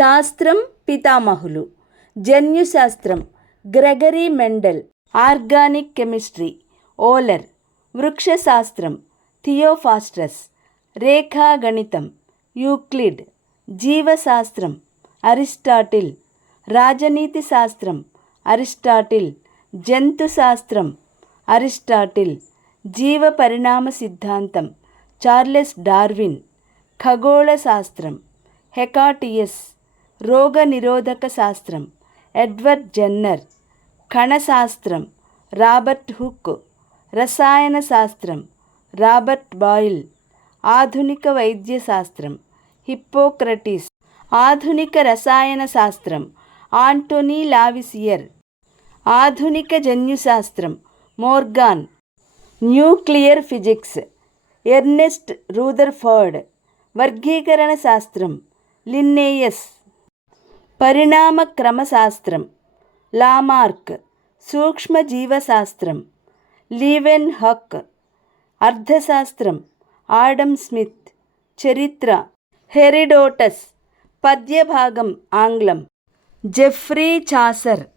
శాస్త్రం పితామహులు. జన్యుశాస్త్రం Gregory Mendel. Organic chemistry. Euler. వృక్షశాస్త్రం. Theophrastus. రేఖాగణితం. యూక్లిడ్. జీవశాస్త్రం. అరిస్టాటిల్. రాజనీతి శాస్త్రం అరిస్టాటిల్. జంతు శాస్త్రం అరిస్టాటిల్. జీవ పరిణామ సిద్ధాంతం. Charles Darwin. ఖగోళ శాస్త్రం హెకాటియస్. రోగ నిరోధక శాస్త్రం. Edward Jenner. కణశాస్త్రం. Robert Hooke. రసాయన శాస్త్రం. Robert Boyle. ఆధునిక వైద్య శాస్త్రం. హిప్పోక్రటిస్. ఆధునిక రసాయన శాస్త్రం. Antoine Lavoisier. ఆధునిక జన్యుశాస్త్రం. Morgan. Nuclear physics. Ernest Rutherford. వర్గీకరణ శాస్త్రం. లిన్నేయస్. పరిణామ క్రమశాస్త్రం లామార్క్ సూక్ష్మజీవశాస్త్రం లీవెన్ హక్ అర్థశాస్త్రం ఆడమ్ స్మిత్ చరిత్ర హెరిడోటస్ పద్యభాగం ఆంగ్లం జెఫ్రీ చాసర్.